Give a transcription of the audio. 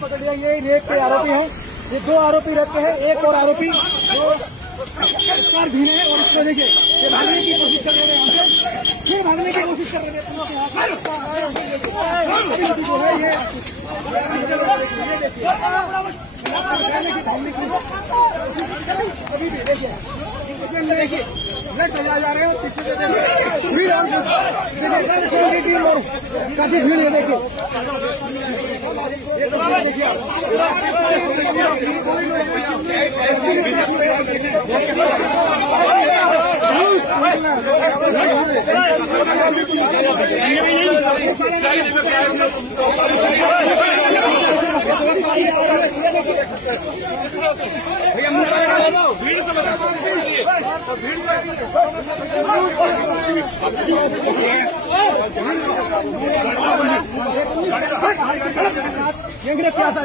पकड़ लिया। ये रेप के आरोपी हैं। ये 2 आरोपी रेप के हैं। एक और आरोपी जो कार धीरे है और इसको देखिए ये भागने की कोशिश कर रहे हैं। यहाँ से फिर भागने की कोशिश कर रहे हैं। जो है ये अभी भी देखिए ब्लड बजा जा रहे हैं। पीछे से देखिए टीम काफी भीड़ है। देखिए ये क्या था?